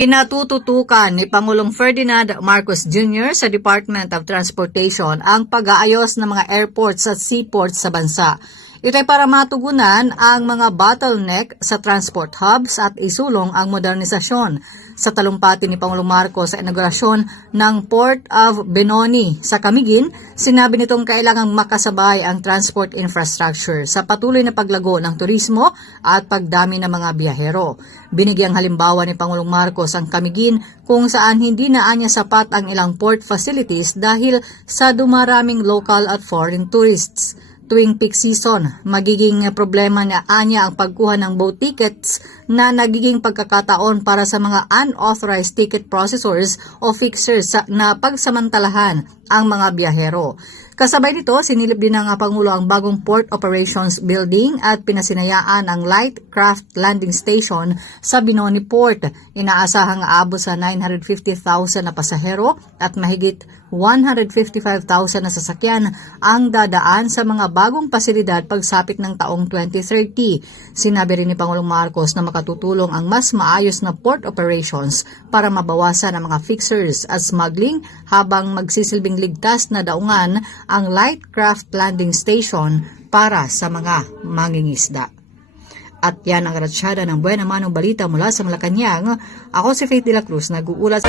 Inatututukan ni Pangulong Ferdinand Marcos Jr. sa Department of Transportation ang pag-aayos ng mga airports at seaports sa bansa. Ito'y para matugunan ang mga bottleneck sa transport hubs at isulong ang modernisasyon. Sa talumpati ni Pangulong Marcos sa inaugurasyon ng Port of Benoni sa Camiguin, sinabi nitong kailangang makasabay ang transport infrastructure sa patuloy na paglago ng turismo at pagdami ng mga biyahero. Binigyang halimbawa ni Pangulong Marcos ang Camiguin kung saan hindi na anya sapat ang ilang port facilities dahil sa dumaraming local at foreign tourists. Tuwing peak season, magiging problema na anya ang pagkuha ng boat tickets na nagiging pagkakataon para sa mga unauthorized ticket processors o fixers na pagsamantalahan ang mga biyahero. Kasabay nito, sinilip din ng Pangulo ang bagong Port Operations Building at pinasinayaan ang Light Craft Landing Station sa Benoni Port. Inaasahang aabot sa 950,000 na pasahero at mahigit 155,000 na sasakyan ang dadaan sa mga bagong pasilidad pagsapit ng taong 2030. Sinabi rin ni Pangulong Marcos na makatutulong ang mas maayos na port operations para mabawasan ang mga fixers at smuggling habang magsisilbing ligtas na daungan ang Light Craft Landing Station para sa mga mangingisda. At yan ang ratsyada ng Buena Manong Balita mula sa Malacanang. Ako si Faith de la Cruz, nag-uulat.